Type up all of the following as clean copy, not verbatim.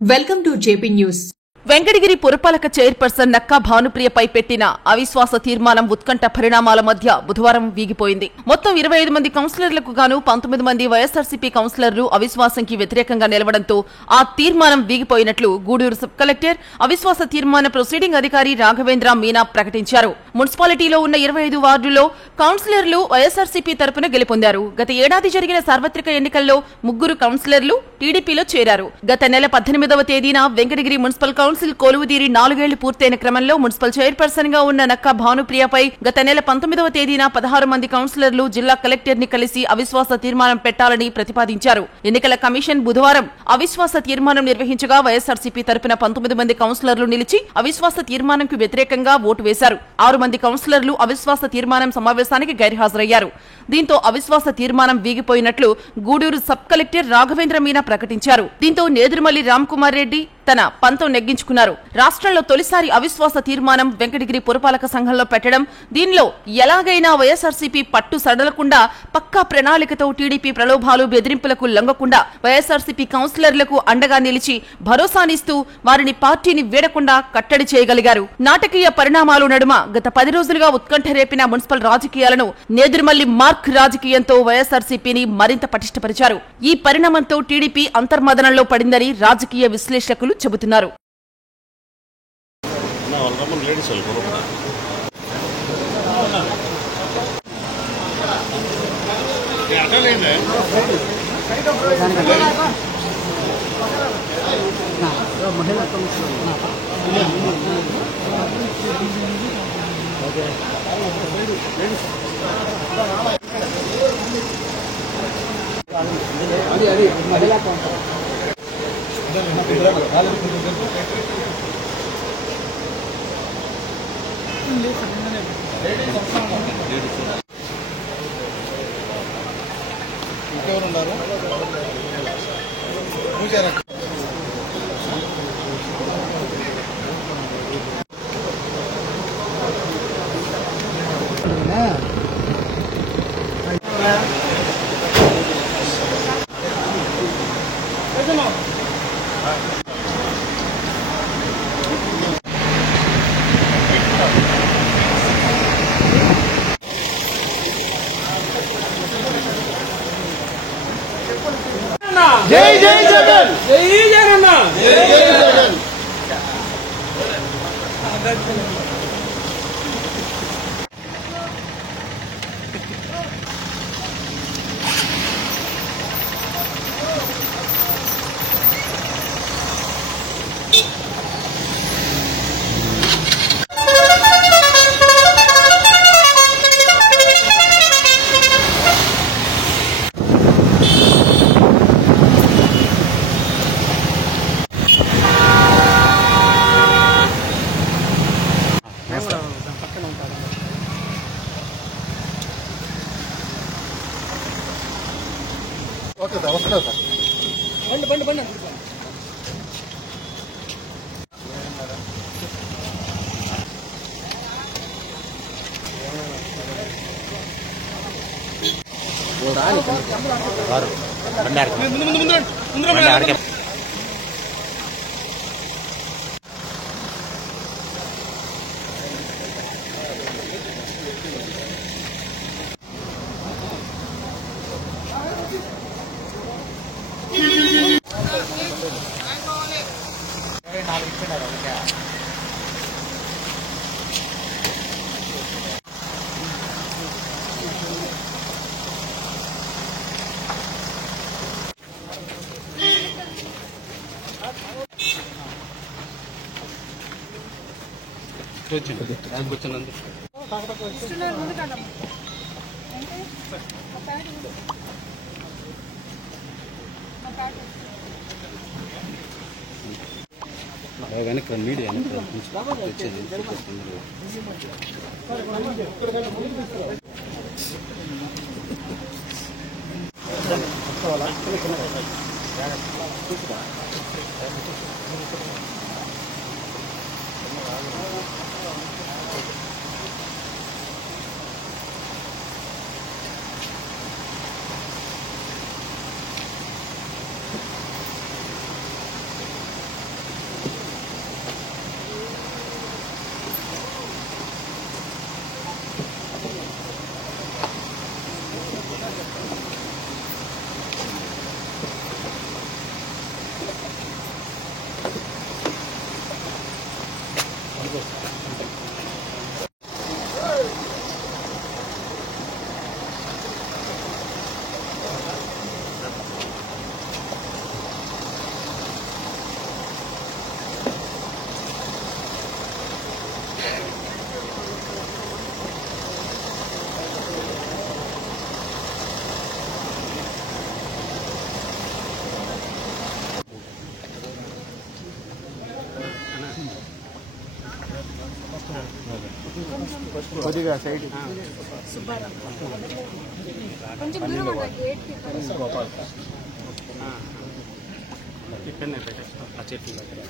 Welcome to JP news. Venkatagiri పురపాలక chairperson Nakka భానుప్రియపై పెట్టిన అవిశ్వాస తీర్మానం ఉత్కంఠ పరిణామాల మధ్య బుధవారం వీగిపోయింది. మొత్తం 25 మంది కౌన్సిలర్లకు గాను 19 మంది వైఎస్ఆర్సీపీ కౌన్సిలర్లు అవిశ్వాసంకి వ్యతిరేకంగా నిలవడంతో ఆ తీర్మానం వీగిపోయినట్లు గూడూరు సబ్ కలెక్టర్ అవిశ్వాస తీర్మాన ప్రొసీడింగ్ అధికారి రాఘవేంద్ర మీనా ప్రకటించారు. మున్సిపాలిటీలో ఉన్న 25 వార్డుల్లో కౌన్సిలర్లు వైఎస్ఆర్సీపీ తరపున గెలుపొందారు. గత ఏడాది జరిగిన సార్వత్రిక ఎన్నికల్లో 3 కౌన్సిలర్లు టీడీపీలో చేరారు. గత నెల 18వ తేదీన వెంకటగిరి మున్సిపల్ కౌన్సిల్ కొలువుదీరి 4 ఏళ్లు పూర్తయిన క్రమంలో మున్సిపల్ చైర్పర్సన్ గా ఉన్న నక్కా భానుప్రియపై గత నెల 19వ తేదీన 16 మంది కౌన్సిలర్లు జిల్లా కలెక్టర్ ని కలిసి అవిశ్వాస తీర్మానం పెట్టాలని ప్రతిపాదించారు. ఎన్నికల కమిషన్ బుధవారం అవిశ్వాస తీర్మానం నిర్వహించగా వైఎస్ఆర్సీపీ తరపున 19 మంది కౌన్సిలర్లు నిలిచి అవిశ్వాస తీర్మానంకు వ్యతిరేకంగా ఓటు వేశారు. 6 మంది కౌన్సిలర్లు అవిశ్వాస తీర్మానం సమావేశానికి గైర్హాజరయ్యారు. దీంతో అవిశ్వాస తీర్మానం వీగిపోయినట్లు గూడూరు సబ్ కలెక్టర్ రాఘవేంద్ర మీనా ప్రకటించారు. దీంతో నేదురుమల్లి రామ్ కుమార్ రెడ్డి తన పంతం నెగ్గించుకున్నారు. రాష్ట్రంలో తొలిసారి అవిశ్వాస తీర్మానం వెంకటగిరి పురపాలక సంఘంలో పెట్టడం, దీనిలో ఎలాగైనా వైఎస్ఆర్సీపీ పట్టు సడలకుండా పక్కా ప్రణాళికతో టీడీపీ ప్రలోభాలు బెదిరింపులకు లొంగకుండా వైఎస్ఆర్సీపీ కౌన్సిలర్లకు అండగా నిలిచి భరోసానిస్తూ వారిని పార్టీని వీడకుండా కట్టడి చేయగలిగారు. నాటకీయ పరిణామాలు నడుమ గత 10 రోజులుగా ఉత్కంఠ రేపిన మున్సిపల్ రాజకీయాలను నేదురుమల్లి మార్క్ రాజకీయంతో వైఎస్ఆర్సీపీని మరింత పటిష్టపరిచారు. ఈ పరిణామంతో టీడీపీ అంతర్మదనంలో పడిందని రాజకీయ విశ్లేషకులు చెబుతున్నారు. ఇంకెవరున్నారు? జై జై జగన్, జై జగన్, జై జై జగన్. ఓకే సార్, వస్తున్నా సార్. బండి వెనక మీడియా వచ్చేది. కొద్దిగా సైడ్ కొంచెం దూరం ఉండాలి గేట్ కి ఇక్కడనే పెట్టేస్తాం ఆ చెట్టు దగ్గర.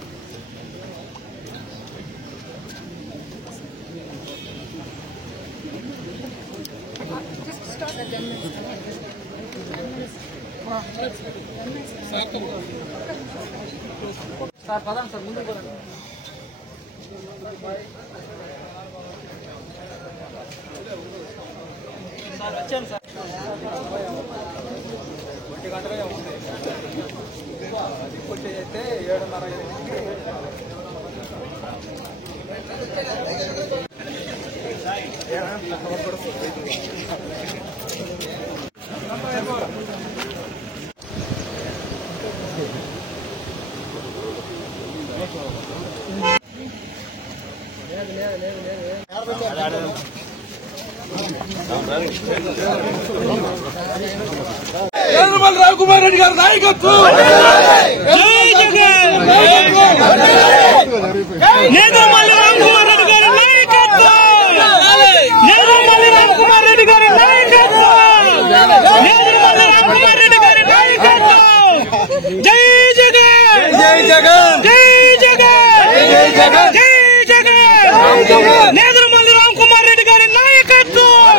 Just stop at 10 minutes. Sir పదండి సార్ ముందుకు పదండి. సార్ వచ్చాను సార్. 1 గంటగా ఉంది. వచ్చేదైతే 7:30. చంద్రబాబు రావుకుమార్ రెడ్డి గారి నాయకత్వం. నేదురుమల్లి రావుకుమార్ రెడ్డి గారి నాయకత్వం. నేదురుమల్లి రావుకుమార్ రెడ్డి గారి నాయకత్వం. నేదురుమల్లి రావుకుమార్ రెడ్డి గారి నాయకత్వం. జై జగన్ జై జగన్ జై జగన్ జై జగన్ జై జగన్. నేదురుమల్లి రావుకుమార్ రెడ్డి గారి నాయకత్వం.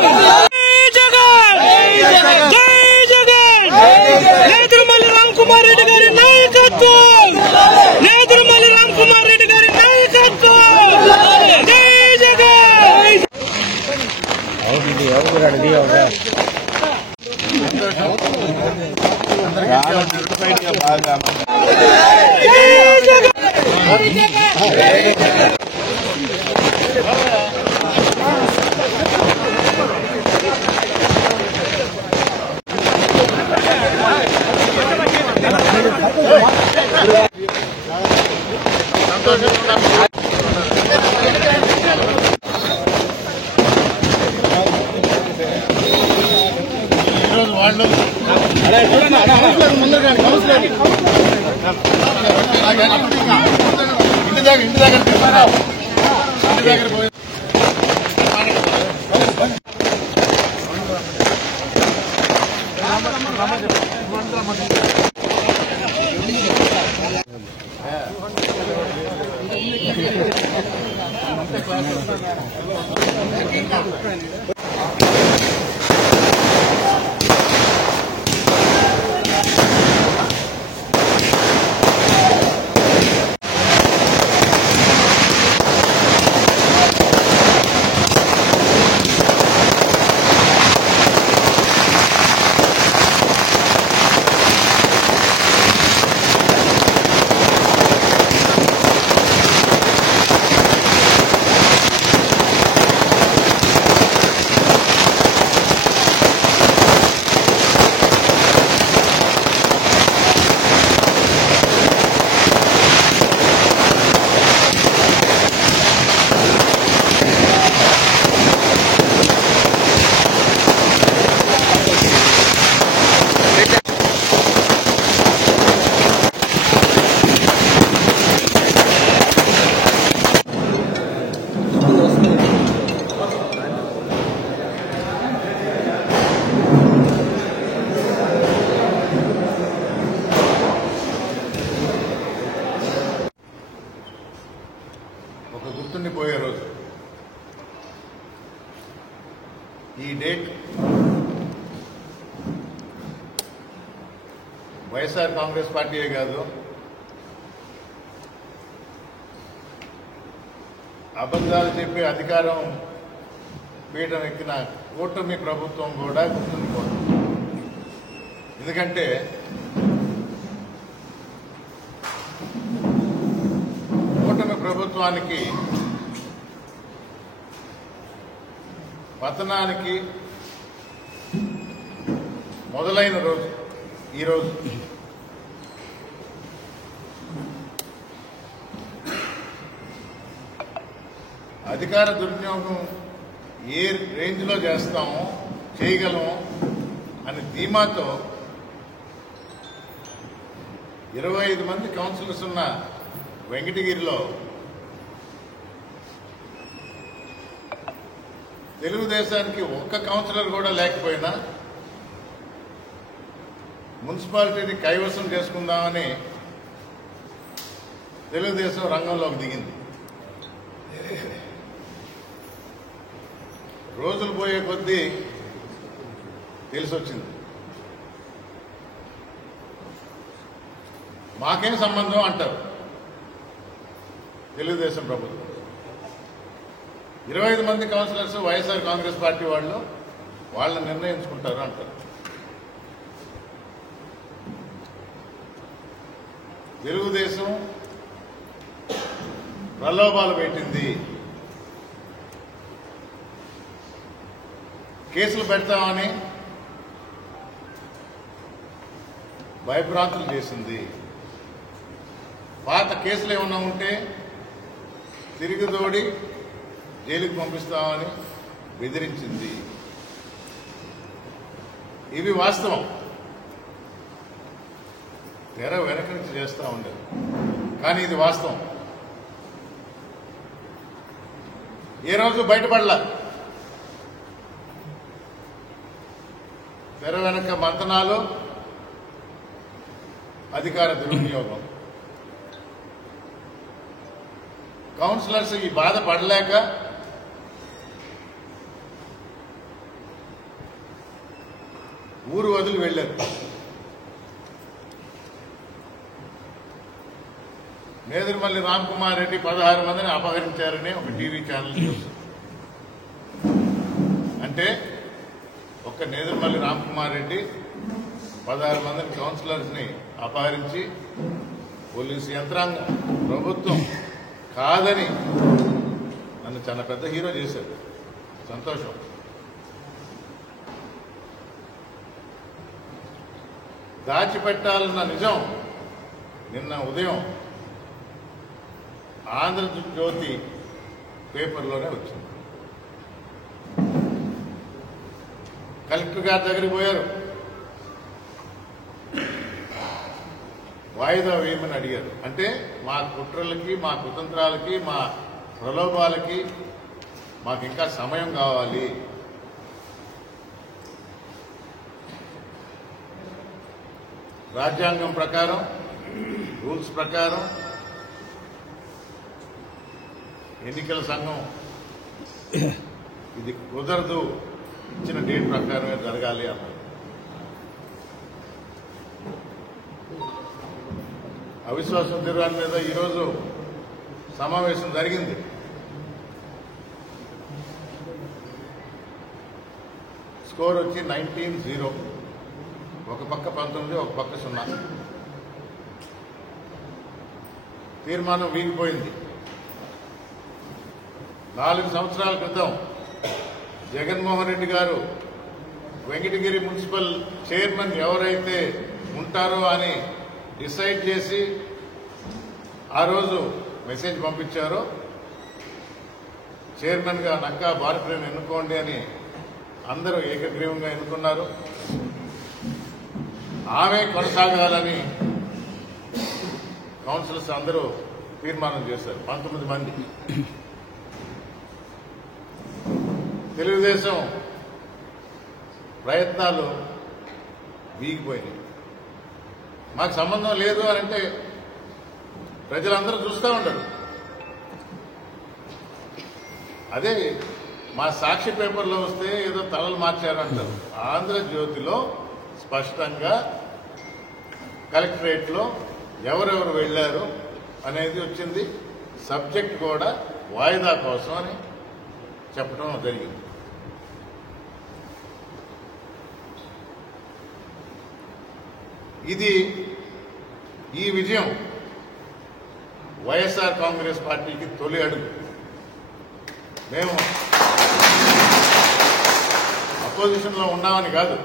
నేదురుమల్లి రావుకుమార్ రెడ్డి గారి నాయకత్వం. నేదురుమల్లి రావుకుమార్ రెడ్డి గారి నాయకత్వం. జై జగన్. ఇంటి దగ్గర పోయి ఒక గుర్తుండిపోయే రోజు ఈ డేట్. వైఎస్ఆర్ కాంగ్రెస్ పార్టీయే కాదు, అబద్దాలు చెప్పే అధికారం పీఠం ఎక్కిన కూటమి ప్రభుత్వం కూడా గుర్తుండిపోతుంది. ఎందుకంటే కూటమి ప్రభుత్వానికి పతనానికి మొదలైన రోజు ఈరోజు. అధికార దుర్వినియోగం ఏ రేంజ్లో చేస్తామో చేయగలము అని ధీమాతో 25 మంది కౌన్సిలర్స్ ఉన్న వెంకటగిరిలో తెలుగుదేశానికి ఒక్క కౌన్సిలర్ కూడా లేకపోయినా మున్సిపాలిటీని కైవసం చేసుకుందామని తెలుగుదేశం రంగంలోకి దిగింది. రోజులు పోయే కొద్దీ తెలిసొచ్చింది మాకేం సంబంధం అంటారు తెలుగుదేశం ప్రభుత్వం. 25 మంది కౌన్సిలర్స్ వైఎస్ఆర్ కాంగ్రెస్ పార్టీ వాళ్ళని నిర్ణయించుకుంటారు అంటారు. తెలుగుదేశం ప్రలోభాలు పెట్టింది, కేసులు పెడతామని భయభ్రాంతులు చేసింది. పాత కేసులు ఏమన్నా ఉంటే తిరిగి తోడి జైలుకు పంపిస్తామని బెదిరించింది. ఇవి వాస్తవం. తెర వెనక నుంచి చేస్తూ ఉండేది, కానీ ఇది వాస్తవం. ఏ రోజు బయటపడలా. తెర వెనక మంతనాలు, అధికార దుర్వినియోగం. కౌన్సిలర్స్ ఈ బాధ పడలేక ఊరు వదిలి వెళ్లారు. నేదురుమల్లి రామ్కుమార్ రెడ్డి 16 మందిని అపహరించారని ఒక టీవీ ఛానల్ న్యూస్. అంటే ఒక్క నేదురుమల్లి రామ్కుమార్ రెడ్డి 16 మందిని కౌన్సిలర్స్ ని అపహరించి పోలీసు యంత్రాంగం, ప్రభుత్వం కాదని నన్ను చాలా పెద్ద హీరో చేశారు. సంతోషం. దాచిపెట్టాలన్న నిజం నిన్న ఉదయం ఆంధ్రజ్యోతి పేపర్లోనే వచ్చింది. కలెక్టర్ గారి దగ్గరికి పోయారు, వాయిదా వేయమని అడిగారు. అంటే మా కుట్రలకి, మా కుతంత్రాలకి, మా ప్రలోభాలకి మాకు ఇంకా సమయం కావాలి. రాజ్యాంగం ప్రకారం, రూల్స్ ప్రకారం ఎన్నికల సంఘం ఇది కుదరదు, ఇచ్చిన డేట్ ప్రకారమే జరగాలి అన్నారు. అవిశ్వాసం తీర్మానం మీద ఈరోజు సమావేశం జరిగింది. స్కోర్ వచ్చి 19-0. ఒక పక్క 19, ఒక పక్క 0. తీర్మానం వీగిపోయింది. 4 సంవత్సరాల క్రితం జగన్మోహన్ రెడ్డి గారు వెంకటగిరి మున్సిపల్ చైర్మన్ ఎవరైతే ఉంటారో అని డిసైడ్ చేసి ఆ రోజు మెసేజ్ పంపించారో, చైర్మన్ గా నక్కా భారతిని ఎన్నుకోండి అని అందరూ ఏకగ్రీవంగా ఎన్నుకున్నారు. ఆమె కొనసాగాలని కౌన్సిలర్స్ అందరూ తీర్మానం చేశారు. 19 మంది. తెలుగుదేశం ప్రయత్నాలు వీగిపోయినాయి. మాకు సంబంధం లేదు అని అంటే ప్రజలందరూ చూస్తూ ఉంటారు. అదే మా సాక్షి పేపర్లో వస్తే ఏదో తలలు మార్చారంటారు. ఆంధ్రజ్యోతిలో స్పష్టంగా కలెక్టరేట్లో ఎవరెవరు వెళ్లారు అనేది వచ్చింది. సబ్జెక్ట్ కూడా వాయిదా కోసం అని చెప్పడం జరిగింది. ఈ విజయం వైఎస్ఆర్ కాంగ్రెస్ పార్టీకి తొలి అడుగు. మేము అపోజిషన్లో ఉన్నామని కాదు,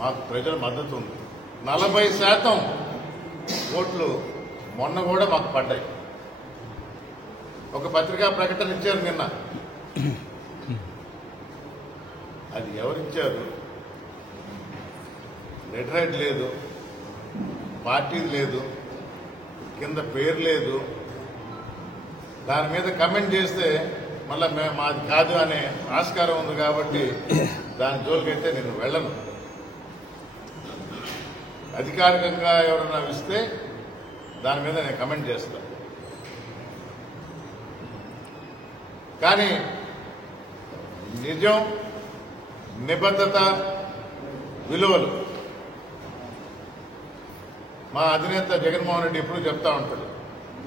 మాకు ప్రజల మద్దతు ఉంది. 40% ఓట్లు మొన్న కూడా మాకు పడ్డాయి. ఒక పత్రికా ప్రకటన ఇచ్చారు నిన్న. అది ఎవరిచ్చారు? లెటర్ హెడ్ లేదు, పార్టీ లేదు, కింద పేరు లేదు. దాని మీద కమెంట్ చేస్తే మళ్ళీ మాది కాదు అనే ఆస్కారం ఉంది కాబట్టి దాని జోలికైతే నేను వెళ్ళను. అధికారికంగా ఎవరైనా ఇస్తే దాని మీద నేను కమెంట్ చేస్తాను. కానీ నిజం, నిబద్ధత, విలువలు మా అధినేత జగన్మోహన్ రెడ్డి ఎప్పుడూ చెప్తా ఉంటాడు.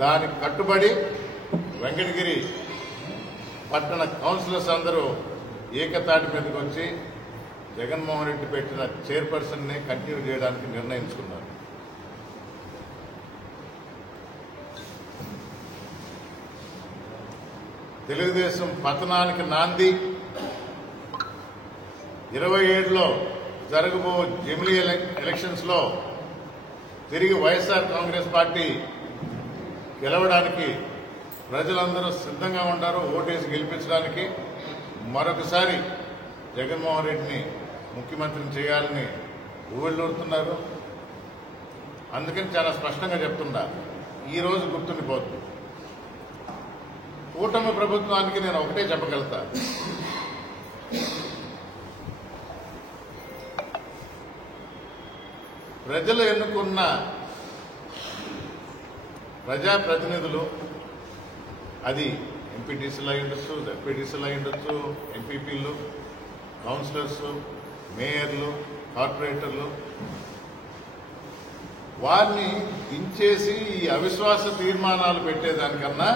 దానికి కట్టుబడి వెంకటగిరి పట్టణ కౌన్సిలర్స్ అందరూ ఏకతాటి మీదకి వచ్చి జగన్మోహన్ రెడ్డి పెట్టిన చైర్పర్సన్ ని కంటిన్యూ చేయడానికి నిర్ణయించుకున్నారు. తెలుగుదేశం పతనానికి నాంది 27లో జరగబో జమిలీ ఎలక్షన్స్ లో తిరిగి వైఎస్ఆర్ కాంగ్రెస్ పార్టీ గెలవడానికి ప్రజలందరూ సిద్ధంగా ఉన్నారు. ఓటేసి గెలిపించడానికి మరొకసారి జగన్మోహన్ రెడ్డిని ముఖ్యమంత్రిని చేయాలని ఊళ్ళూరుతున్నారు. అందుకని చాలా స్పష్టంగా చెప్తున్నా, ఈ రోజు గుర్తుండిపోతుంది. కూటమి ప్రభుత్వానికి నేను ఒకటే చెప్పగలుగుతా, ప్రజలు ఎన్నుకున్న ప్రజాప్రతినిధులు, అది ఎంపీటీసీలు అయి ఉండొచ్చు, జడ్పీటీసీలు అయి ఉండొచ్చు, ఎంపీపీలు, కౌన్సిలర్స్, మేయర్లు, కార్పొరేటర్లు, వారిని దించేసి ఈ అవిశ్వాస తీర్మానాలు పెట్టేదానికన్నా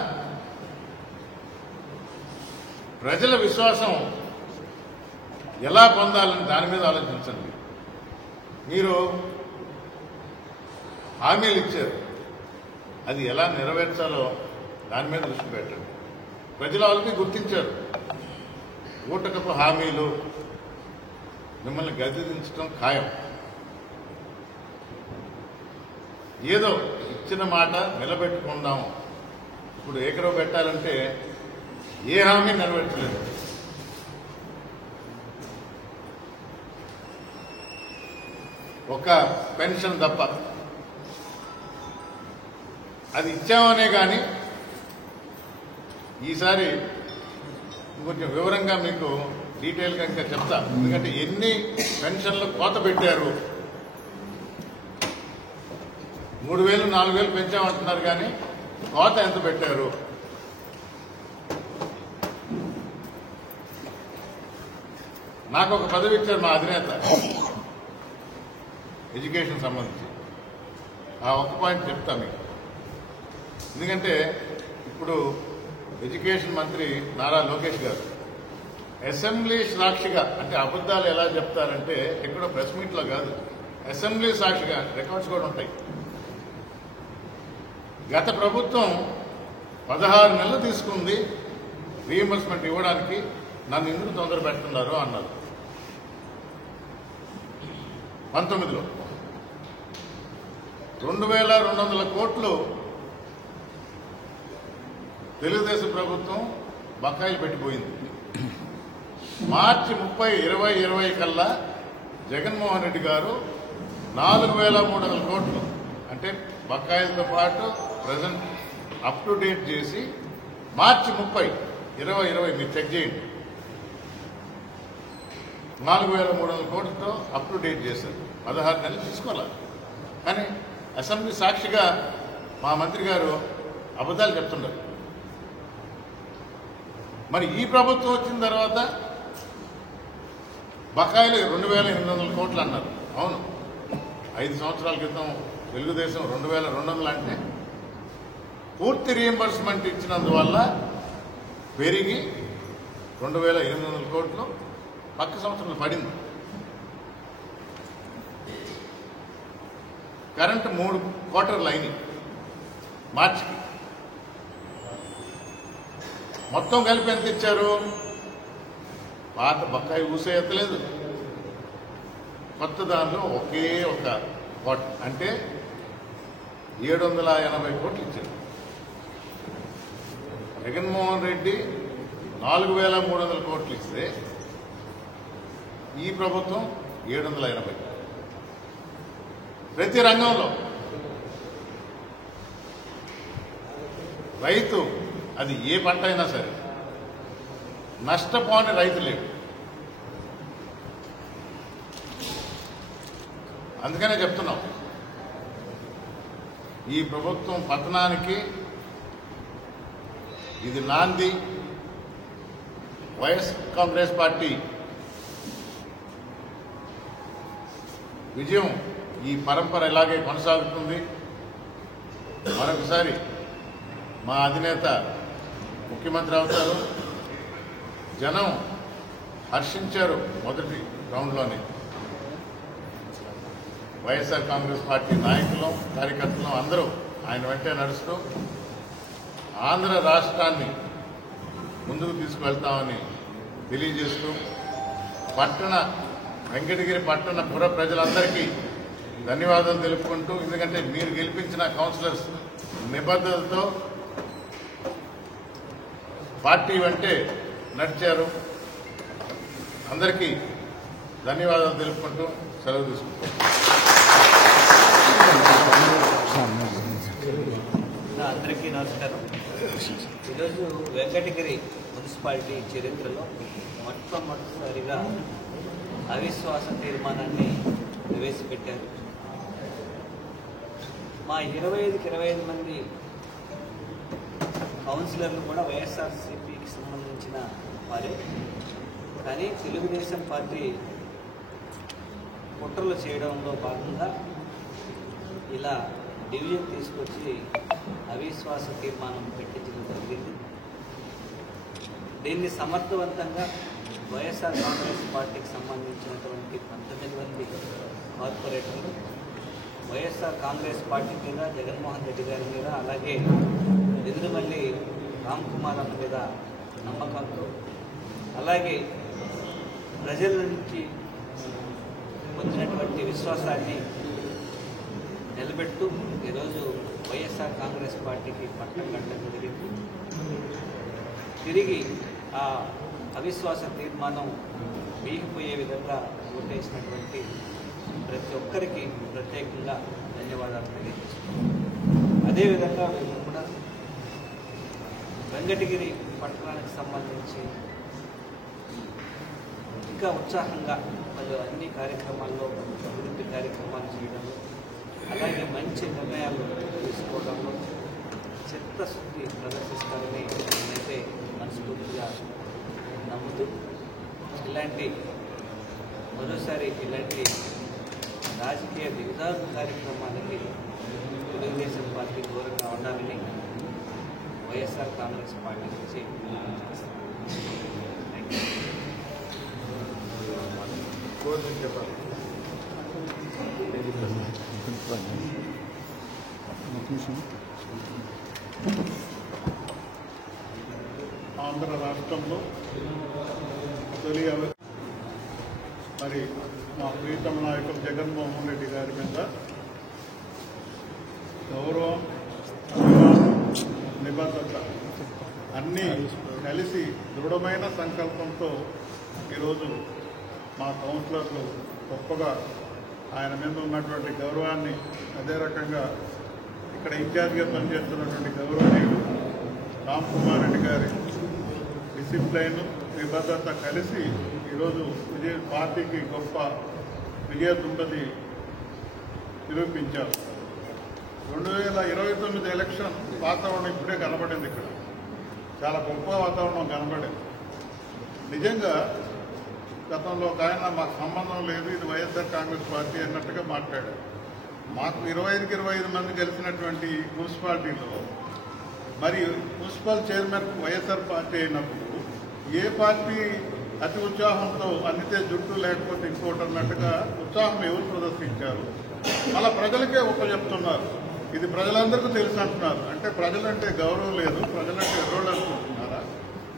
ప్రజల విశ్వాసం ఎలా పొందాలని దాని మీద ఆలోచించండి. మీరు హామీలు ఇచ్చారు, అది ఎలా నెరవేర్చాలో దాని మీద దృష్టి పెట్టండి. ప్రజలు వాళ్ళకి గుర్తించారు. ఊటకపు హామీలు మిమ్మల్ని గద్దె దించడం ఖాయం. ఏదో ఇచ్చిన మాట నిలబెట్టుకుందాం. ఇప్పుడు ఏకరవ పెట్టాలంటే ఏ హామీ నెరవేర్చలేదు. ఒక పెన్షన్ తప్ప. అది ఇచ్చామనే కానీ ఈసారి కొంచెం వివరంగా మీకు డీటెయిల్గా ఇంకా చెప్తా. ఎందుకంటే ఎన్ని పెన్షన్లు కోత పెట్టారు, 3,000 4,000 పెంచామంటున్నారు కానీ కోత ఎంత పెట్టారు? నాకు ఒక పదవి ఇచ్చారు మా అధినేత ఎడ్యుకేషన్ సంబంధించి. ఆ ఒక్క పాయింట్ చెప్తా మీకు. ఎందుకంటే ఇప్పుడు ఎడ్యుకేషన్ మంత్రి నారా లోకేష్ గారు అసెంబ్లీ సాక్షిగా, అంటే అబద్దాలు ఎలా చెప్తారంటే ఎక్కడో ప్రెస్ మీట్లో కాదు, అసెంబ్లీ సాక్షిగా రికార్డ్స్ కూడా ఉంటాయి. గత ప్రభుత్వం 16 నెలలు తీసుకుంది రీఎంబర్స్మెంట్ ఇవ్వడానికి, నన్ను ఎందుకు తొందర పెడుతున్నారు అన్నారు. 19లో 2,200 కోట్లు తెలుగుదేశం ప్రభుత్వం బకాయిలు పెట్టిపోయింది. మార్చి 30, 2020 కల్లా జగన్మోహన్ రెడ్డి గారు 4,300 కోట్లు, అంటే బకాయిలతో పాటు ప్రజెంట్ అప్ టు డేట్ చేసి మార్చి 30, 2020 మీరు చెక్ చేయండి, 4,300 కోట్లతో అప్ టు డేట్ చేశారు. 16 నెలలు తీసుకోవాలి. కానీ అసెంబ్లీ సాక్షిగా మా మంత్రి గారు అబద్దాలు చెప్తున్నారు. మరి ఈ ప్రభుత్వం వచ్చిన తర్వాత బకాయిలు 2,800 కోట్లు అన్నారు. అవును, 5 సంవత్సరాల క్రితం తెలుగుదేశం 2,200 అంటే పూర్తి రీఎంబర్స్మెంట్ ఇచ్చినందువల్ల పెరిగి 2,800 కోట్లు పక్క సంవత్సరంలో పడింది. కరెంటు 3 క్వార్టర్లు అయినాయి మార్చికి. మొత్తం కలిపి ఎంత ఇచ్చారు? పాత బకాయి ఊసే ఎత్తలేదు. కొత్త దానిలో ఒకే ఒక క్వార్టర్, అంటే 780 కోట్లు ఇచ్చారు. జగన్మోహన్ రెడ్డి 4,300 కోట్లు ఇస్తే ఈ ప్రభుత్వం 780. ప్రతి రంగంలో రైతు, అది ఏ పంట అయినా సరే, నష్టపోని రైతు లేడు. అందుకనే చెప్తున్నాం, ఈ ప్రభుత్వం పతనానికి ఇది నాంది. వైఎస్ కాంగ్రెస్ పార్టీ విజయం ఈ పరంపర ఇలాగే కొనసాగుతుంది. మరొకసారి మా అధినేత ముఖ్యమంత్రి అవుతారు. జనం హర్షించారు మొదటి రౌండ్లోనే. వైఎస్ఆర్ కాంగ్రెస్ పార్టీ నాయకులు, కార్యకర్తలు అందరూ ఆయన వెంటే నడుస్తూ ఆంధ్ర రాష్ట్రాన్ని ముందుకు తీసుకువెళ్తామని తెలియజేస్తూ వెంకటగిరి పట్టణ పుర ప్రజలందరికీ ధన్యవాదాలు తెలుపుకుంటూ, ఎందుకంటే మీరు గెలిపించిన కౌన్సిలర్స్ నిబద్ధతతో పార్టీ వెంటే నడిచారు. అందరికీ ధన్యవాదాలు తెలుపుకుంటూ సెలవు తీసుకుంటాం. అందరికీ నమస్కారం. ఈరోజు వెంకటగిరి మున్సిపాలిటీ చరిత్రలో మొట్టమొదటిసారిగా అవిశ్వాస తీర్మానాన్ని ప్రవేశపెట్టారు. మా 25 మంది కౌన్సిలర్లు కూడా వైఎస్ఆర్సీపీకి సంబంధించిన వారే. కానీ తెలుగుదేశం పార్టీ కుట్రలు చేయడంలో భాగంగా ఇలా డివిజన్ తీసుకొచ్చి అవిశ్వాస తీర్మానం పెట్టించడం జరిగింది. దీన్ని సమర్థవంతంగా వైఎస్ఆర్ కాంగ్రెస్ పార్టీకి సంబంధించినటువంటి 19 మంది కార్పొరేటర్లు వైఎస్ఆర్ కాంగ్రెస్ పార్టీ మీద, జగన్మోహన్ రెడ్డి గారి మీద, అలాగే ఎదురుమల్లి రామ్ కుమార్ మీద నమ్మకంతో, అలాగే ప్రజల నుంచి పొందినటువంటి విశ్వాసాన్ని నిలబెడుతూ ఈరోజు వైఎస్ఆర్ కాంగ్రెస్ పార్టీకి పట్టం కట్టడం జరిగింది. తిరిగి ఆ అవిశ్వాస తీర్మానం వీగిపోయే విధంగా ఓటేసినటువంటి ప్రతి ఒక్కరికి ప్రత్యేకంగా ధన్యవాదాలు తెలియజేస్తున్నాం. అదేవిధంగా మేము కూడా వెంకటగిరి పట్టణానికి సంబంధించి ఇంకా ఉత్సాహంగా వాళ్ళు అన్ని కార్యక్రమాల్లో అభివృద్ధి కార్యక్రమాలు చేయడంలో, అలాగే మంచి నిర్ణయాలు తీసుకోవడంలో చిత్తశుద్ధి ప్రదర్శిస్తారని నేనైతే మనస్ఫూర్తిగా నమ్ముతూ మరోసారి ఇలాంటి రాజకీయ దిగజారు కార్యక్రమాలకి తెలుగుదేశం పార్టీ దూరంగా ఉండాలని వైఎస్ఆర్ కాంగ్రెస్ పార్టీ నుంచి ఆంధ్ర రాష్ట్రంలో మరి మా ప్రీతమ నాయకులు జగన్మోహన్ రెడ్డి గారి మీద గౌరవం, నిబద్ధత అన్నీ కలిసి దృఢమైన సంకల్పంతో ఈరోజు మా కౌన్సిలర్లు గొప్పగా ఆయన మీద ఉన్నటువంటి గౌరవాన్ని, అదే రకంగా ఇక్కడ ఇన్ఛార్జిగా పనిచేస్తున్నటువంటి గౌరవనీయులు రామ్ కుమార్ రెడ్డి గారి డిసిప్లైన్, నిబద్ధత కలిసి ఈరోజు పార్టీకి గొప్ప విజయదుంపది నిరూపించారు. 2029 ఎలక్షన్ వాతావరణం ఇప్పుడే కనబడింది. ఇక్కడ చాలా గొప్ప వాతావరణం కనబడింది. నిజంగా గతంలో ఒక ఆయన మాకు సంబంధం లేదు, ఇది వైఎస్ఆర్ కాంగ్రెస్ పార్టీ అన్నట్టుగా మాట్లాడారు. మాకు 25 మంది కలిసినటువంటి మున్సిపాలిటీలో మరి మున్సిపల్ చైర్మన్ వైఎస్ఆర్ పార్టీ అయినప్పుడు ఏ పార్టీ అతి ఉత్సాహంతో అందితే జుట్టు లేకపోతే ఇంకోటి అన్నట్టుగా ఉత్సాహం ఎవరు ప్రదర్శించారు? అలా ప్రజలకే చెప్తున్నారు. ఇది ప్రజలందరికీ తెలుసు అంటున్నారు. అంటే ప్రజలంటే గౌరవం లేదు, ప్రజలంటే ఎర్రోళ్ళు అనుకుంటున్నారా?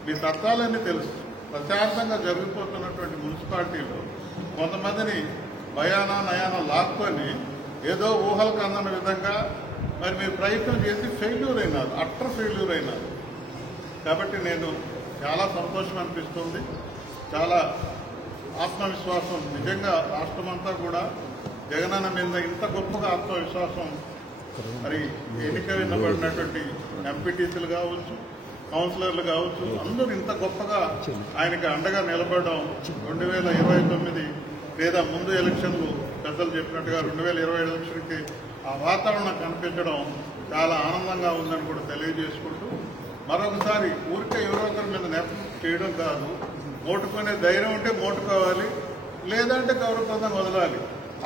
మీ సత్తాలన్నీ తెలుసు. ప్రశాంతంగా జరిగిపోతున్నటువంటి మున్సిపాలిటీలో కొంతమందిని భయానా నయానా లాక్కొని ఏదో ఊహలకు అందన విధంగా మరి మీరు ప్రయత్నం చేసి ఫెయిల్యూర్ అయినారు, అట్టర్ ఫెయిల్యూర్ అయినారు. కాబట్టి నేను చాలా సంతోషం అనిపిస్తుంది, చాలా ఆత్మవిశ్వాసం. నిజంగా రాష్ట్రమంతా కూడా జగనన్న మీద ఇంత గొప్పగా ఆత్మవిశ్వాసం, మరి ఎన్నికైనబడినటువంటి ఎంపీటీసీలు కావచ్చు, కౌన్సిలర్లు కావచ్చు, అందరూ ఇంత గొప్పగా ఆయనకి అండగా నిలబడడం 2029 లేదా ముందు ఎలక్షన్లు పెద్దలు చెప్పినట్టుగా 2020 ఎలక్షన్కి ఆ వాతావరణం కనిపించడం చాలా ఆనందంగా ఉందని కూడా తెలియజేసుకుంటూ మరొకసారి ఊరికే ఎవరో ఒకరి మీద నెపం చేయడం కాదు, మోటుకునే ధైర్యం ఉంటే మోటుకోవాలి, లేదంటే గౌరవప్రదంగా వదలాలి.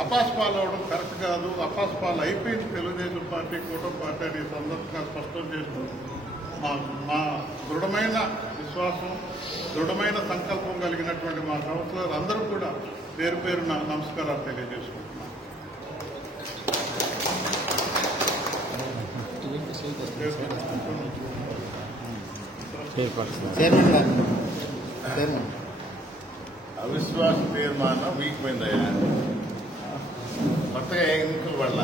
అపాస్పాలు అవడం కరెక్ట్ కాదు. అపాస్పాలు అయిపోయింది తెలుగుదేశం పార్టీ, కూటమి పార్టీ అని సందర్భంగా స్పష్టం చేస్తూ మా దృఢమైన విశ్వాసం, దృఢమైన సంకల్పం కలిగినటువంటి మా కౌన్సిలర్ అందరూ కూడా పేరు పేరున నమస్కారాలు తెలియజేసుకుంటున్నాం. అవిశ్వాస తీర్మానం వీగిపోయిందయ్యా, కొత్తగా ఎన్నికల వల్ల.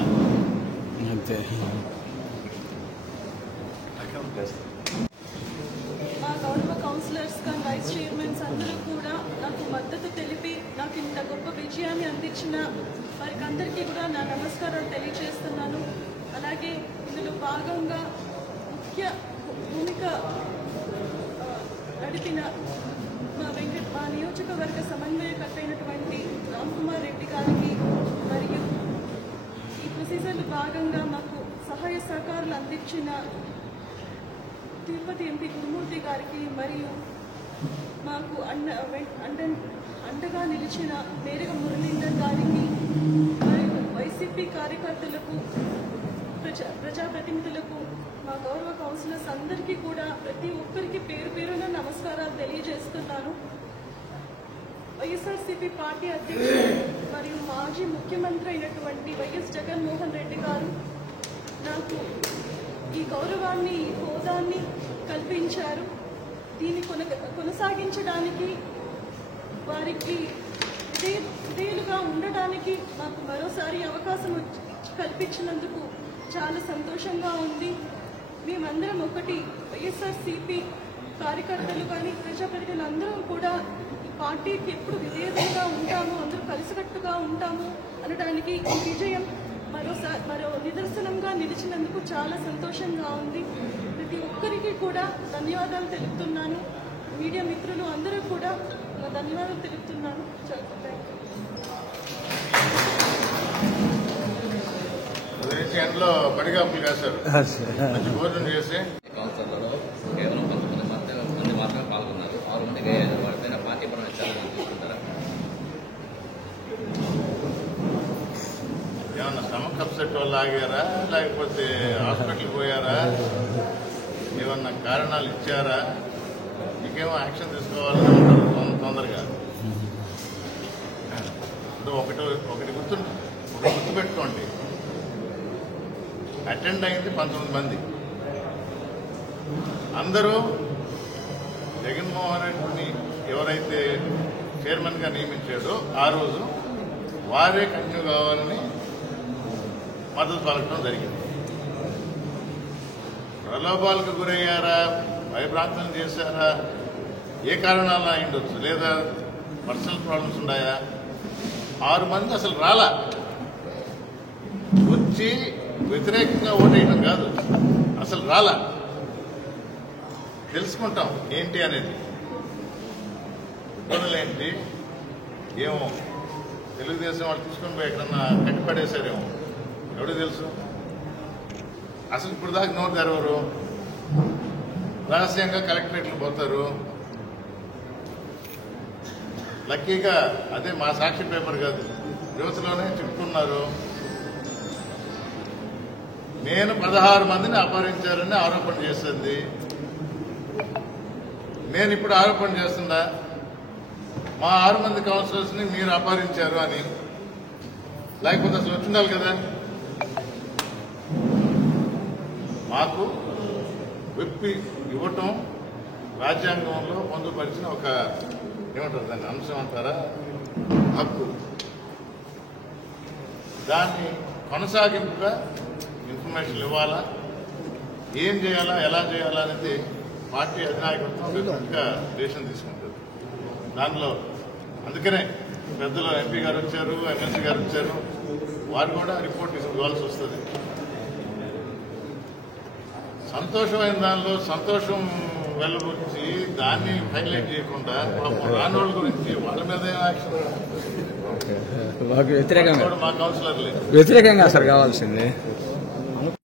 మా గౌరవ కౌన్సిలర్స్ కానీ వైస్ చైర్మన్స్ అందరూ కూడా నాకు మద్దతు తెలిపి నాకు ఇంత గొప్ప విజయాన్ని అందించిన వారికి అందరికీ కూడా నా నమస్కారాలు తెలియజేస్తున్నాను. అలాగే ఇందులో భాగంగా ముఖ్య భూమిక నడిపిన మా నియోజకవర్గ సమన్వయకర్త అయినటువంటి రామ్కుమార్ రెడ్డి గారికి మరియు ఈ ప్రొసీజర్లో భాగంగా మాకు సహాయ సహకారాలు అందించిన తిరుపతి ఎంపీ గురుమూర్తి గారికి మరియు మాకు అండగా నిలిచిన మేరగ మురళీధర్ గారికి మరియు వైసీపీ కార్యకర్తలకు ప్రజాప్రతినిధులకు మా గౌరవ కౌన్సిలర్స్ అందరికీ కూడా ప్రతి ఒక్కరికి పేరు పేరున నమస్కారాలు తెలియజేస్తున్నాను. వైఎస్ఆర్సీపీ పార్టీ అధ్యక్షుడు మరియు మాజీ ముఖ్యమంత్రి అయినటువంటి వైఎస్ జగన్మోహన్ రెడ్డి గారు నాకు ఈ గౌరవాన్ని, ఈ హోదాన్ని కల్పించారు. దీన్ని కొనసాగించడానికి వారికి విధేయులుగా ఉండడానికి మాకు మరోసారి అవకాశం కల్పించినందుకు చాలా సంతోషంగా ఉంది. మేమందరం ఒకటి, వైఎస్ఆర్సీపీ కార్యకర్తలు కానీ ప్రజాప్రతినిధులు అందరం కూడా ఈ పార్టీకి ఎప్పుడు విధేయంగా ఉంటాము, అందరూ కలిసికట్టుగా ఉంటాము అనడానికి ఈ విజయం మరో నిదర్శనంగా నిలిచినందుకు చాలా సంతోషంగా ఉంది. ప్రతి ఒక్కరికి కూడా ధన్యవాదాలు తెలుపుతున్నాను. మీడియా మిత్రులు అందరూ కూడా ధన్యవాదాలు తెలుపుతున్నాను. ఎండలో పడిగాపులు కాశారు, మంచి భోజనం చేసి. కౌన్సిలర్లలో కేవలం 19 మంది మాత్రమే పాల్గొన్నారు. 6 మందికి వారిపైన పార్టీ పరమైన చర్యలు తీసుకుంటారా? ఏమన్నా స్టమక్ అప్సెట్ వల్ల ఆగారా, లేకపోతే హాస్పిటల్కి పోయారా, ఏమన్నా కారణాలు ఇచ్చారా? మీకేమో యాక్షన్ తీసుకోవాలని ఉంటారు తొందరగా. ఒకటి గుర్తుపెట్టుకోండి, అటెండ్ అయింది 19 మంది. అందరూ జగన్మోహన్ రెడ్డిని ఎవరైతే చైర్మన్గా నియమించాడో ఆ రోజు వారే కంటిన్యూ కావాలని మద్దతు పలకడం జరిగింది. ప్రలోభాలకు గురయ్యారా, భయభ్రాంతం చేశారా, ఏ కారణాలు అయిండొచ్చు, లేదా పర్సనల్ ప్రాబ్లమ్స్ ఉన్నాయా? 6 మంది అసలు రాలా, వచ్చి వ్యతిరేకంగా ఓటేయడం కాదు, అసలు రాలా. తెలుసుకుంటాం ఏంటి అనేది, ఇబ్బందులేంటి, ఏమో తెలుగుదేశం వాళ్ళు తీసుకొని పోయి ఎక్కడన్నా కట్టిపడేశారేమో, ఎవడో తెలుసు. అసలు ఇప్పుడు దాకా నోరు తెరవరు, రహస్యంగా కలెక్టరేట్లు పోతారు. లక్కీగా అదే మా సాక్షి పేపర్ కాదు, యువతలోనే చెప్పుకున్నారు. నేను 16 మందిని అపహరించారని ఆరోపణ చేస్తుంది. నేను ఇప్పుడు ఆరోపణ చేస్తుందా మా 6 మంది కౌన్సిలర్స్ ని మీరు అపహరించారు అని? లేకపోతే అసలు వచ్చిండాలి కదా. మాకు విప్పి ఇవ్వటం రాజ్యాంగంలో పొందుపరిచిన ఒక ఏమంటారు దాన్ని, అంశం అంటారా, హక్కు. దాన్ని కొనసాగింపుగా ఇన్ఫర్మేషన్ ఇవ్వాలా, ఏం చేయాలా, ఎలా చేయాలా అనేది పార్టీ అధినాయకత్వం డెఫినెట్గా డెసిషన్ తీసుకుంటుంది. దానిలో అందుకనే పెద్దలు ఎంపీ గారు వచ్చారు, ఎమ్మెల్సీ గారు వచ్చారు, వారు కూడా రిపోర్ట్ ఇవ్వాల్సి వస్తుంది. సంతోషమైన దానిలో సంతోషం వెళ్ళబుచ్చి దాన్ని హైలైట్ చేయకుండా పాపం రాని వాళ్ళ గురించి వాళ్ళ మీద యాక్షన్ వ్యతిరేకంగా మా కౌన్సిలర్లే వ్యతిరేకంగా సార్ కావాల్సింది